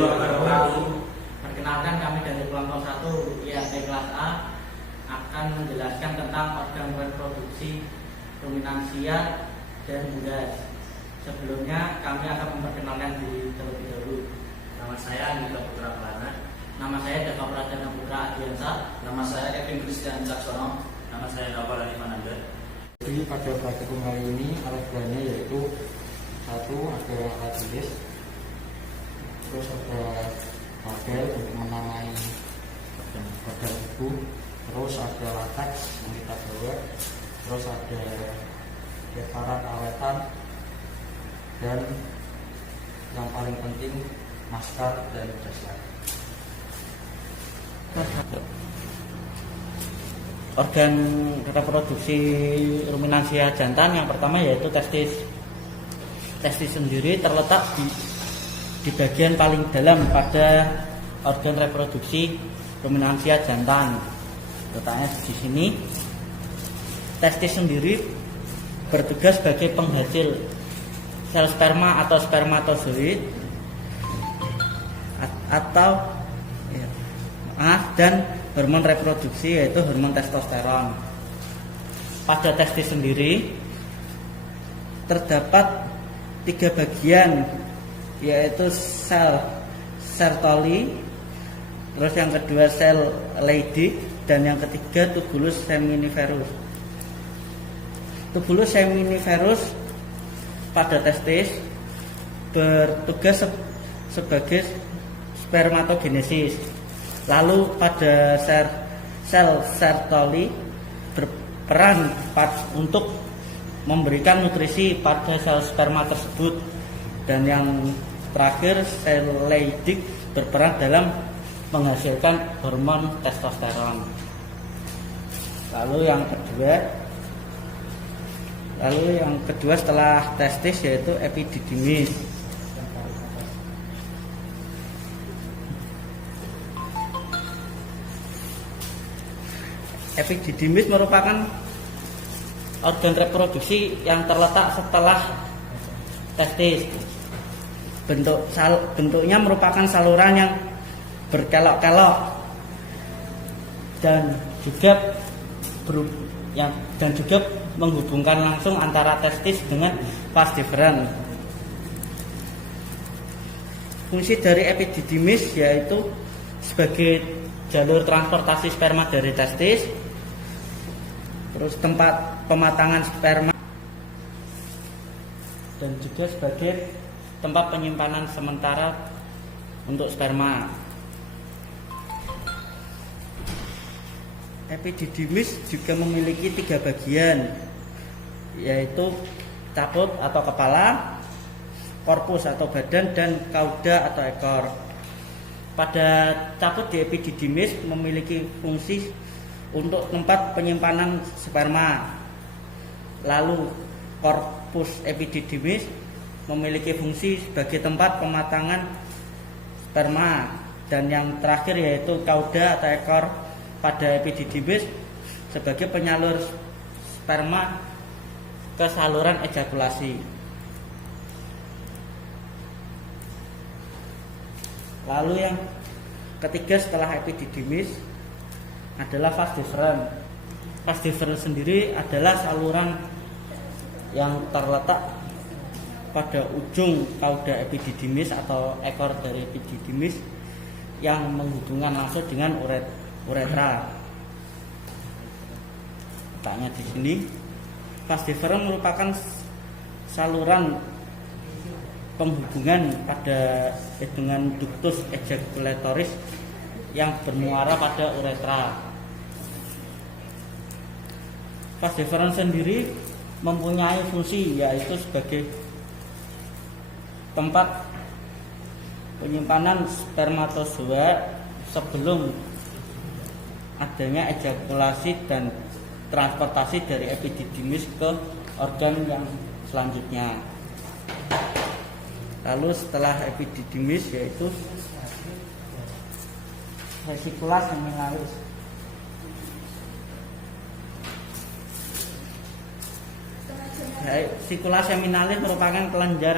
warahmatullahi wabarakatuh. Perkenalkan, kami dari kelompok 1 IAT kelas A akan menjelaskan tentang organ reproduksi, ruminansia, dan unggas. Sebelumnya kami akan memperkenalkan diri terlebih dahulu. Nama saya Andika Putra Kelana. Nama saya Deva Pradana Putra Adiansa. Nama saya Kevin Christian Caksono. Nama saya Nopal Alifananda. Jadi pada praktikum kali ini alat beratnya yaitu satu ada alat tulis, terus ada label untuk menamai badan tubuh, terus ada latex yang kita bawa, terus ada preparat awetan, dan yang paling penting masker dan daster. Organ reproduksi ruminansia jantan yang pertama yaitu testis. Testis sendiri terletak di bagian paling dalam pada organ reproduksi ruminansia jantan. Letaknya di sini. Testis sendiri bertugas sebagai penghasil sel sperma atau spermatozoid atau dan hormon reproduksi yaitu hormon testosteron. Pada testis sendiri terdapat 3 bagian yaitu sel Sertoli, terus yang kedua sel Leydig, dan yang ketiga tubulus seminiferus. Tubulus seminiferus pada testis bertugas sebagai spermatogenesis. Lalu pada sel Sertoli berperan untuk memberikan nutrisi pada sel sperma tersebut, dan yang terakhir sel Leydig berperan dalam menghasilkan hormon testosteron. Lalu yang kedua setelah testis yaitu epididymis. Epididymis merupakan organ reproduksi yang terletak setelah testis. Bentuknya merupakan saluran yang berkelok-kelok dan juga menghubungkan langsung antara testis dengan vas deferens. Fungsi dari epididymis yaitu sebagai jalur transportasi sperma dari testis, terus tempat pematangan sperma, dan juga sebagai tempat penyimpanan sementara untuk sperma. Epididymis juga memiliki 3 bagian yaitu caput atau kepala, korpus atau badan, dan cauda atau ekor. Pada caput di epididymis memiliki fungsi untuk tempat penyimpanan sperma. Lalu korpus epididymis memiliki fungsi sebagai tempat pematangan sperma, dan yang terakhir yaitu cauda atau ekor pada epididymis sebagai penyalur sperma ke saluran ejakulasi. Lalu yang ketiga setelah epididymis adalah vas deferens. Vas deferens sendiri adalah saluran yang terletak pada ujung cauda epididymis atau ekor dari epididymis yang menghubungkan langsung dengan uretra. Letaknya di sini. Vas deferens merupakan saluran penghubungan dengan ductus ejaculatoris yang bermuara pada uretra. Vas deferens sendiri mempunyai fungsi yaitu sebagai tempat penyimpanan spermatozoa sebelum adanya ejakulasi dan transportasi dari epididymis ke organ yang selanjutnya. Lalu setelah epididymis yaitu vesicula seminalis. Vesicula seminalis merupakan kelenjar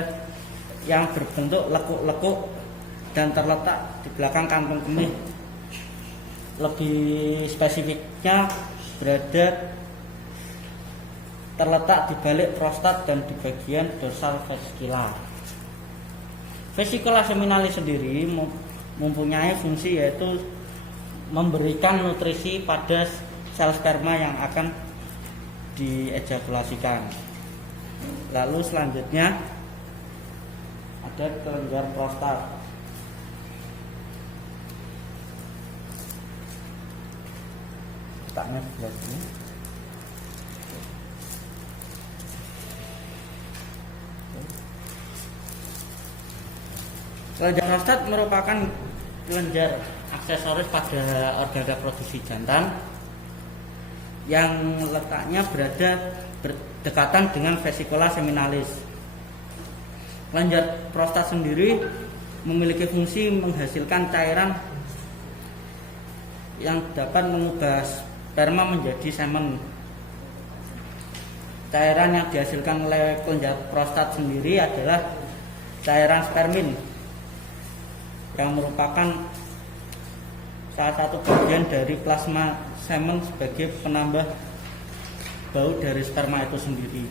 yang berbentuk lekuk-lekuk dan terletak di belakang kantung kemih. Lebih spesifiknya terletak di balik prostat dan di bagian dorsal vesikula. Vesikula seminalis sendiri mempunyai fungsi yaitu memberikan nutrisi pada sel sperma yang akan diejakulasikan. Lalu selanjutnya ada kelenjar prostat. Letaknya sebelah sini. Kelenjar prostat merupakan kelenjar aksesoris pada organ reproduksi jantan yang letaknya berada berdekatan dengan vesikula seminalis. Kelenjar prostat sendiri memiliki fungsi menghasilkan cairan yang dapat mengubah sperma menjadi semen. Cairan yang dihasilkan oleh kelenjar prostat sendiri adalah cairan spermin yang merupakan salah satu bagian dari plasma semen sebagai penambah bau dari sperma itu sendiri.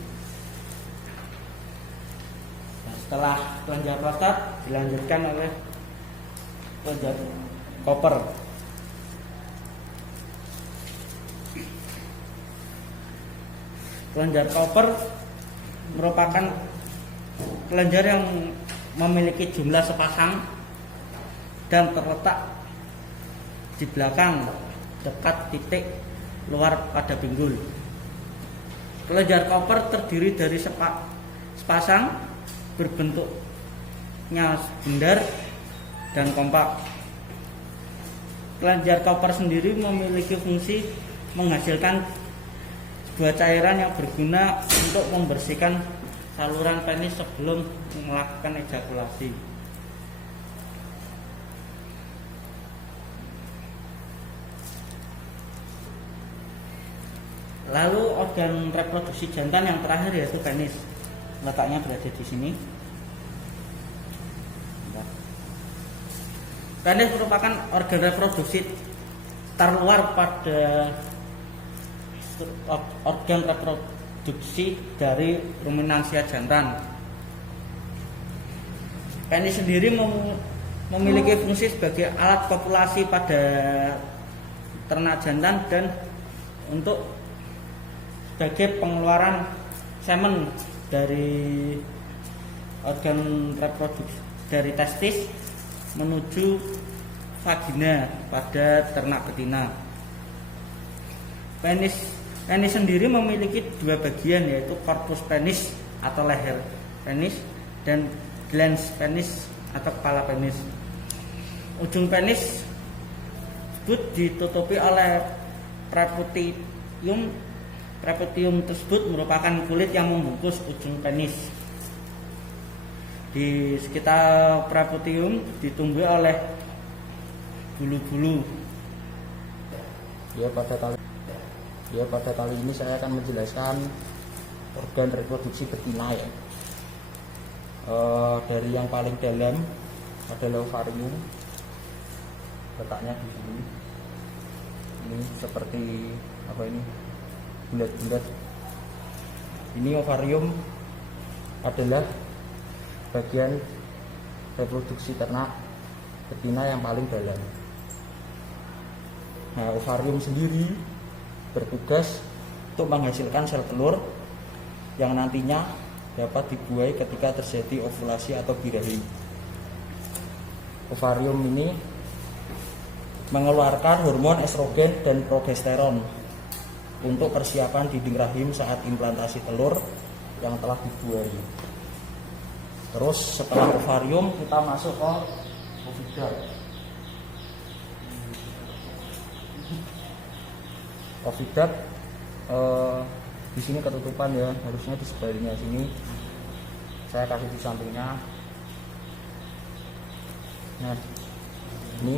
Nah, setelah kelenjar prostat dilanjutkan oleh kelenjar koper. Kelenjar koper merupakan kelenjar yang memiliki jumlah sepasang dan terletak di belakang dekat titik luar pada pinggul. Kelenjar koper terdiri dari sepasang berbentuknya bundar dan kompak. Kelenjar koper sendiri memiliki fungsi menghasilkan sebuah cairan yang berguna untuk membersihkan saluran penis sebelum melakukan ejakulasi. Lalu organ reproduksi jantan yang terakhir yaitu penis. Letaknya berada di sini. Penis merupakan organ reproduksi terluar pada organ reproduksi dari ruminansia jantan. Penis sendiri memiliki fungsi sebagai alat kopulasi pada ternak jantan dan untuk sebagai pengeluaran semen dari organ reproduksi dari testis menuju vagina pada ternak betina. Penis sendiri memiliki dua bagian yaitu korpus penis atau leher penis dan glans penis atau kepala penis. Ujung penis tersebut ditutupi oleh preputium. Preputium tersebut merupakan kulit yang membungkus ujung penis. Di sekitar preputium ditumbuhi oleh bulu-bulu. Pada kali ini saya akan menjelaskan organ reproduksi betina ya. Dari yang paling dalam adalah ovarium. Letaknya di sini. Ini seperti apa ini? Bulat-bulat. Ini ovarium adalah bagian reproduksi ternak betina yang paling dalam. Nah, ovarium sendiri bertugas untuk menghasilkan sel telur yang nantinya dapat dibuai ketika terjadi ovulasi atau birahi. Ovarium ini mengeluarkan hormon estrogen dan progesteron untuk persiapan dinding rahim saat implantasi telur yang telah dibuai. Terus setelah ovarium kita masuk ke oviduct. Oviduct di sini ketutupan ya, harusnya di sebaliknya sini. Saya kasih di sampingnya. Nah, ini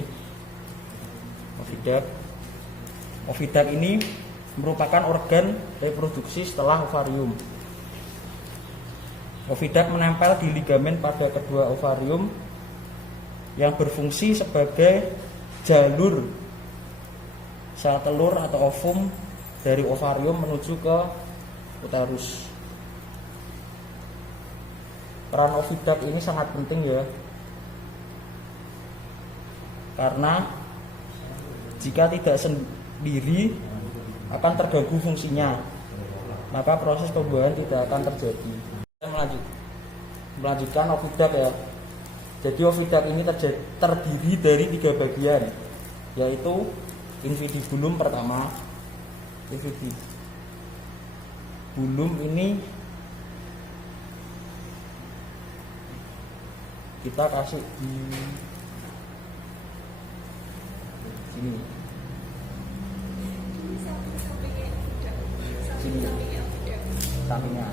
oviduct. Oviduct ini merupakan organ reproduksi setelah ovarium. Oviduct menempel di ligamen pada kedua ovarium yang berfungsi sebagai jalur sel telur atau ovum dari ovarium menuju ke uterus. Peran oviduct ini sangat penting ya, karena jika tidak sendiri akan terganggu fungsinya, maka proses pembuahan tidak akan terjadi. Kita melanjutkan oviduct ya. Jadi oviduct ini terdiri dari 3 bagian, yaitu infundibulum pertama. Infundibulum ini kita kasih di sini. Sampingnya.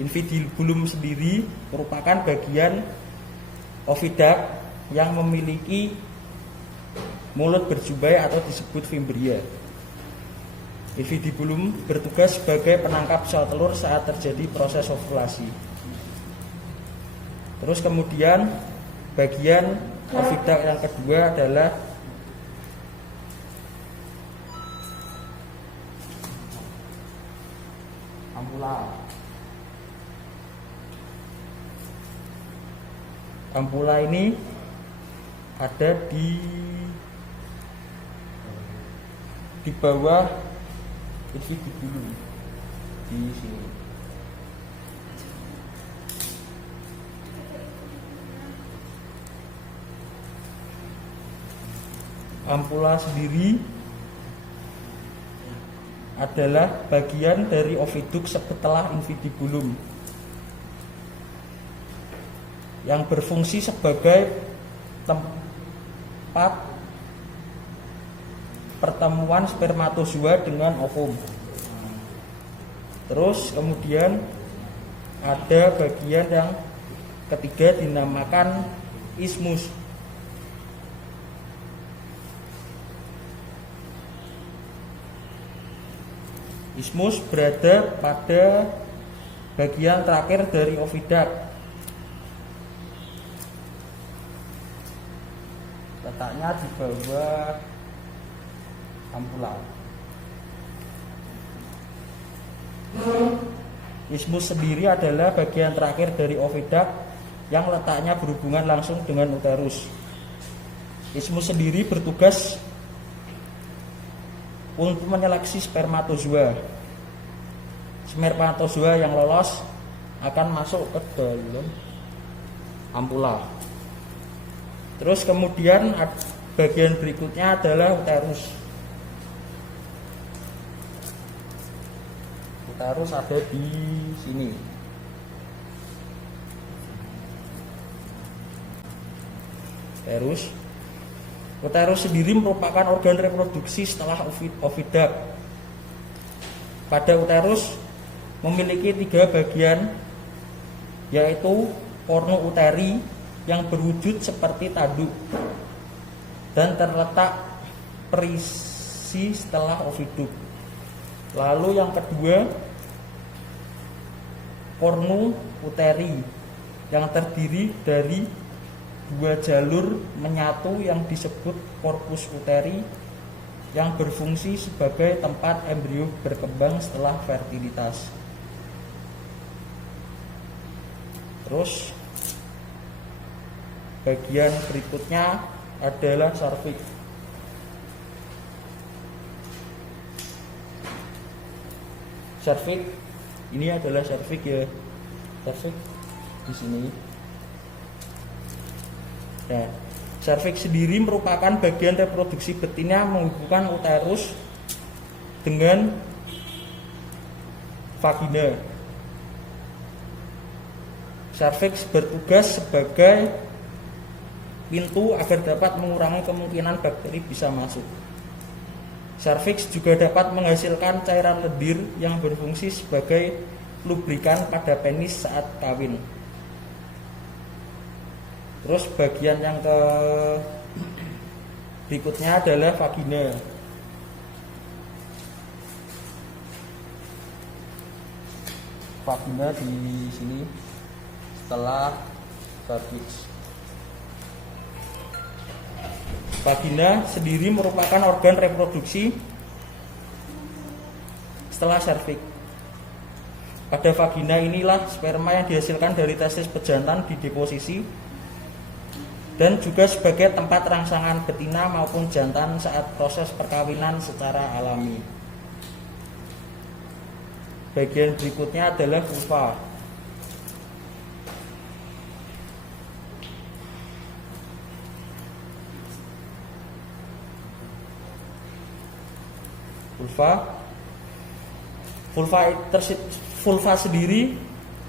Infundibulum sendiri merupakan bagian oviduct yang memiliki mulut berjumbai atau disebut fimbria. Infundibulum bertugas sebagai penangkap sel telur saat terjadi proses ovulasi. Terus kemudian bagian oviduct yang kedua adalah ampula. Ampula ini ada di bawah infundibulum di sini. Ampula sendiri adalah bagian dari oviduct setelah infundibulum yang berfungsi sebagai tempat pertemuan spermatozoa dengan ovum. Terus kemudian ada bagian yang ketiga dinamakan isthmus. Isthmus berada pada bagian terakhir dari oviduct. Letaknya di bawah ampula. Isthmus sendiri adalah bagian terakhir dari oviduct yang letaknya berhubungan langsung dengan uterus. Isthmus sendiri bertugas untuk menyeleksi spermatozoa. Spermatozoa yang lolos akan masuk ke dalam ampula. Terus kemudian bagian berikutnya adalah uterus. Uterus ada di sini. Uterus sendiri merupakan organ reproduksi setelah oviduct. Pada uterus memiliki 3 bagian, yaitu porno uteri yang berwujud seperti tanduk dan terletak perisi setelah oviduct. Lalu yang kedua, porno uteri yang terdiri dari 2 jalur menyatu yang disebut corpus uteri yang berfungsi sebagai tempat embrio berkembang setelah fertilitas. Terus bagian berikutnya adalah serviks. Serviks ini adalah serviks ya. Serviks di sini. Nah, serviks sendiri merupakan bagian reproduksi betina menghubungkan uterus dengan vagina. Serviks bertugas sebagai pintu agar dapat mengurangi kemungkinan bakteri bisa masuk. Serviks juga dapat menghasilkan cairan lendir yang berfungsi sebagai lubrikan pada penis saat kawin. Terus bagian yang berikutnya adalah vagina. Vagina di sini. Setelah cervix. Vagina sendiri merupakan organ reproduksi setelah serviks. Pada vagina inilah sperma yang dihasilkan dari testis pejantan dideposisi dan juga sebagai tempat rangsangan betina maupun jantan saat proses perkawinan secara alami. Bagian berikutnya adalah vulva. Vulva sendiri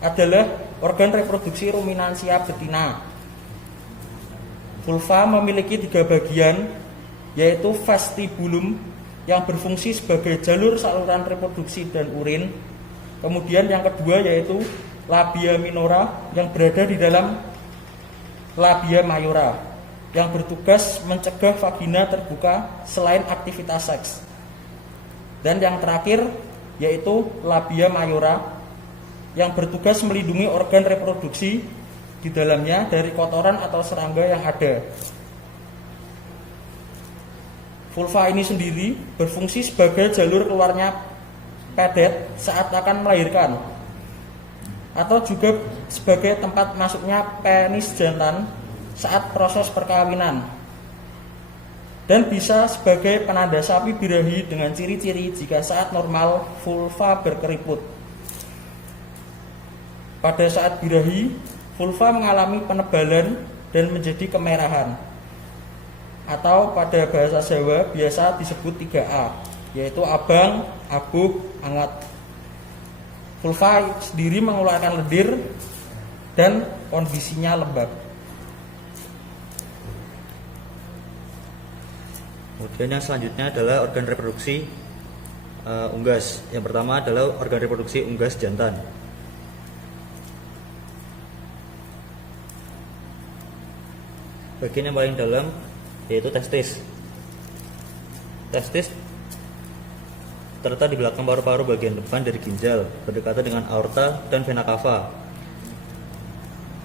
adalah organ reproduksi ruminansia betina. Vulva memiliki 3 bagian, yaitu vestibulum yang berfungsi sebagai jalur saluran reproduksi dan urin. Kemudian yang kedua yaitu labia minora yang berada di dalam labia mayora yang bertugas mencegah vagina terbuka selain aktivitas seks. Dan yang terakhir yaitu labia mayora yang bertugas melindungi organ reproduksi di dalamnya dari kotoran atau serangga yang ada. Vulva ini sendiri berfungsi sebagai jalur keluarnya pedet saat akan melahirkan, atau juga sebagai tempat masuknya penis jantan saat proses perkawinan, dan bisa sebagai penanda sapi birahi dengan ciri-ciri jika saat normal vulva berkeriput. Pada saat birahi, vulva mengalami penebalan dan menjadi kemerahan, atau pada bahasa Jawa biasa disebut 3A, yaitu abang, abuk, anget. Vulva sendiri mengeluarkan lendir dan kondisinya lembab. Kemudian yang selanjutnya adalah organ reproduksi unggas. Yang pertama adalah organ reproduksi unggas jantan. Bagian yang paling dalam yaitu testis. Testis terletak di belakang paru-paru bagian depan dari ginjal, berdekatan dengan aorta dan vena cava.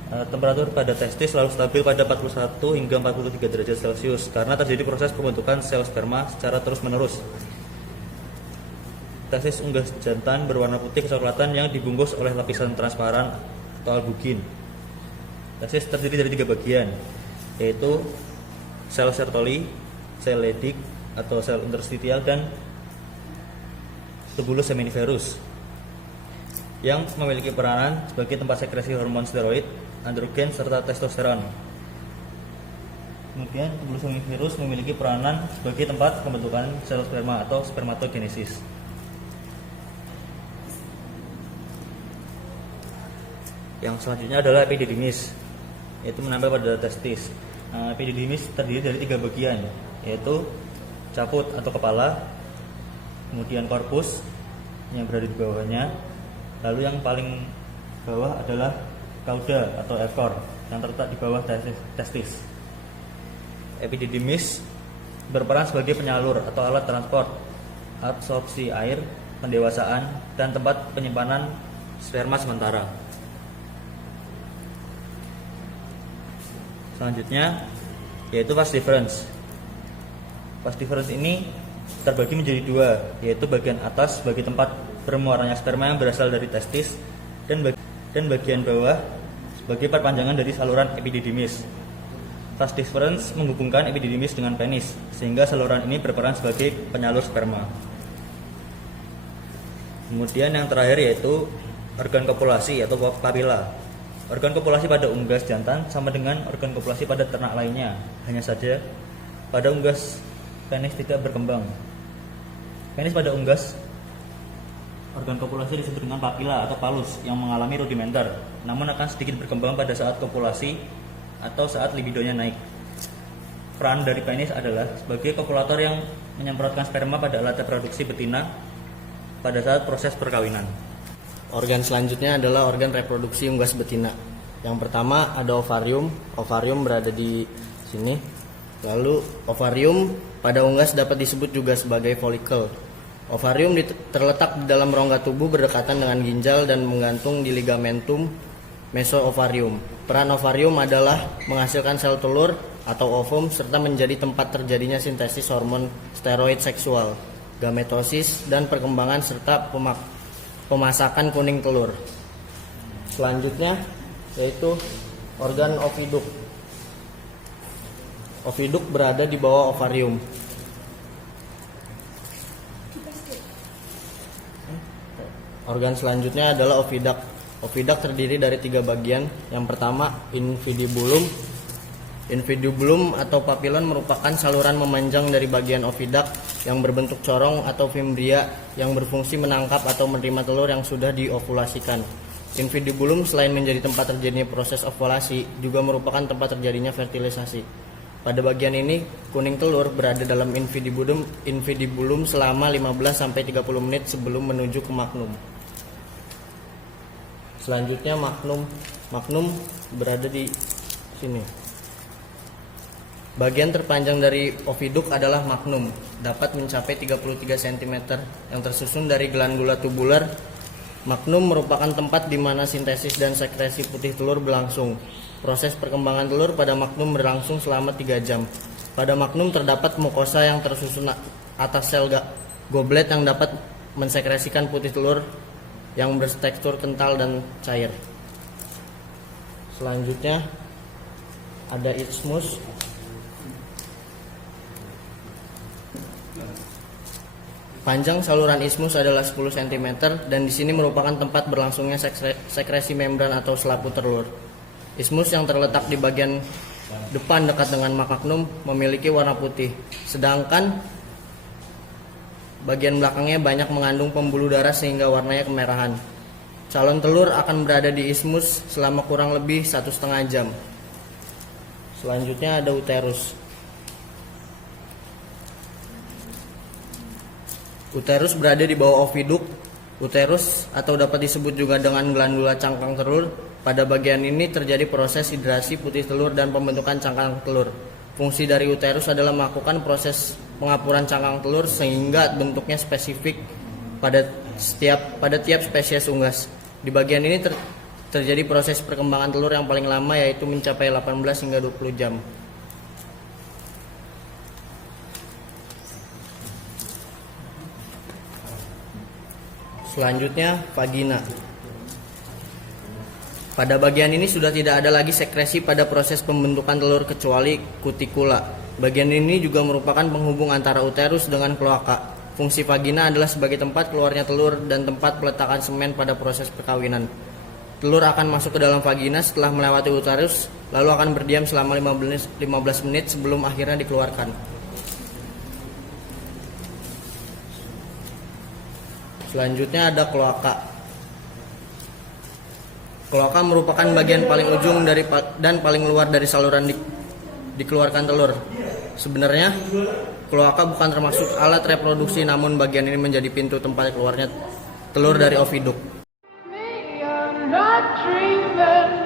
Temperatur pada testis selalu stabil pada 41 hingga 43 derajat Celcius karena terjadi proses pembentukan sel sperma secara terus-menerus. Testis unggas jantan berwarna putih kecoklatan yang dibungkus oleh lapisan transparan atau albugin. Testis terdiri dari 3 bagian, yaitu sel Sertoli, sel Leydig atau sel interstitial, dan tubulus seminiferus yang memiliki peranan sebagai tempat sekresi hormon steroid, androgen, serta testosteron. Kemudian tubulus seminiferus memiliki peranan sebagai tempat pembentukan sel sperma atau spermatogenesis. Yang selanjutnya adalah epididymis, yaitu menempel pada testis. Epididymis terdiri dari 3 bagian, yaitu caput atau kepala, kemudian korpus yang berada di bawahnya, lalu yang paling bawah adalah cauda atau ekor yang terletak di bawah testis. Epididymis berperan sebagai penyalur atau alat transport, absorpsi air, pendewasaan, dan tempat penyimpanan sperma sementara. Selanjutnya yaitu vas deferens. Vas deferens ini terbagi menjadi 2, yaitu bagian atas sebagai tempat bermuaranya sperma yang berasal dari testis dan bagian bawah sebagai perpanjangan dari saluran epididymis. Vas deferens menghubungkan epididymis dengan penis sehingga saluran ini berperan sebagai penyalur sperma. Kemudian yang terakhir yaitu organ kopulasi atau papila. Organ kopulasi pada unggas jantan sama dengan organ kopulasi pada ternak lainnya, hanya saja pada unggas penis tidak berkembang. Penis pada unggas organ kopulasi disebut dengan papila atau palus yang mengalami rudimenter, namun akan sedikit berkembang pada saat kopulasi atau saat libidonya naik. Peran dari penis adalah sebagai kopulator yang menyemprotkan sperma pada alat reproduksi betina pada saat proses perkawinan. Organ selanjutnya adalah organ reproduksi unggas betina. Yang pertama ada ovarium. Ovarium berada di sini. Lalu ovarium pada unggas dapat disebut juga sebagai folikel. Ovarium terletak di dalam rongga tubuh berdekatan dengan ginjal dan menggantung di ligamentum mesoovarium. Peran ovarium adalah menghasilkan sel telur atau ovum serta menjadi tempat terjadinya sintesis hormon steroid seksual, gametosis, dan perkembangan serta pemasakan kuning telur. Selanjutnya yaitu organ oviduk. Oviduk berada di bawah ovarium. Organ selanjutnya adalah ovidak. Ovidak terdiri dari 3 bagian. Yang pertama, infundibulum. Infundibulum atau papilon merupakan saluran memanjang dari bagian ovidak yang berbentuk corong atau fimbria yang berfungsi menangkap atau menerima telur yang sudah diovulasikan. Infundibulum selain menjadi tempat terjadinya proses ovulasi, juga merupakan tempat terjadinya fertilisasi. Pada bagian ini, kuning telur berada dalam infundibulum selama 15-30 menit sebelum menuju ke magnum. Selanjutnya magnum. Magnum berada di sini. Bagian terpanjang dari oviduk adalah magnum, dapat mencapai 33 cm yang tersusun dari glandula tubular. Magnum merupakan tempat di mana sintesis dan sekresi putih telur berlangsung. Proses perkembangan telur pada magnum berlangsung selama 3 jam. Pada magnum terdapat mukosa yang tersusun atas sel goblet yang dapat mensekresikan putih telur yang bertekstur kental dan cair. Selanjutnya ada isthmus. Panjang saluran isthmus adalah 10 cm dan di sini merupakan tempat berlangsungnya sekresi membran atau selapu telur. Isthmus yang terletak di bagian depan dekat dengan magnum memiliki warna putih, sedangkan bagian belakangnya banyak mengandung pembuluh darah sehingga warnanya kemerahan. Calon telur akan berada di isthmus selama kurang lebih 1,5 jam. Selanjutnya ada uterus. Uterus berada di bawah oviduk. Uterus atau dapat disebut juga dengan glandula cangkang telur. Pada bagian ini terjadi proses hidrasi putih telur dan pembentukan cangkang telur. Fungsi dari uterus adalah melakukan proses pengapuran cangkang telur sehingga bentuknya spesifik pada tiap spesies unggas. Di bagian ini terjadi proses perkembangan telur yang paling lama, yaitu mencapai 18 hingga 20 jam. Selanjutnya, vagina. Pada bagian ini sudah tidak ada lagi sekresi pada proses pembentukan telur kecuali kutikula. Bagian ini juga merupakan penghubung antara uterus dengan kloaka. Fungsi vagina adalah sebagai tempat keluarnya telur dan tempat peletakan semen pada proses perkawinan. Telur akan masuk ke dalam vagina setelah melewati uterus, lalu akan berdiam selama 15 menit sebelum akhirnya dikeluarkan. Selanjutnya ada kloaka. Kloaka merupakan bagian paling ujung dan paling luar dari saluran dikeluarkan telur. Sebenarnya, kloaka bukan termasuk alat reproduksi, namun bagian ini menjadi pintu tempat keluarnya telur dari oviduk. We are not dreamers.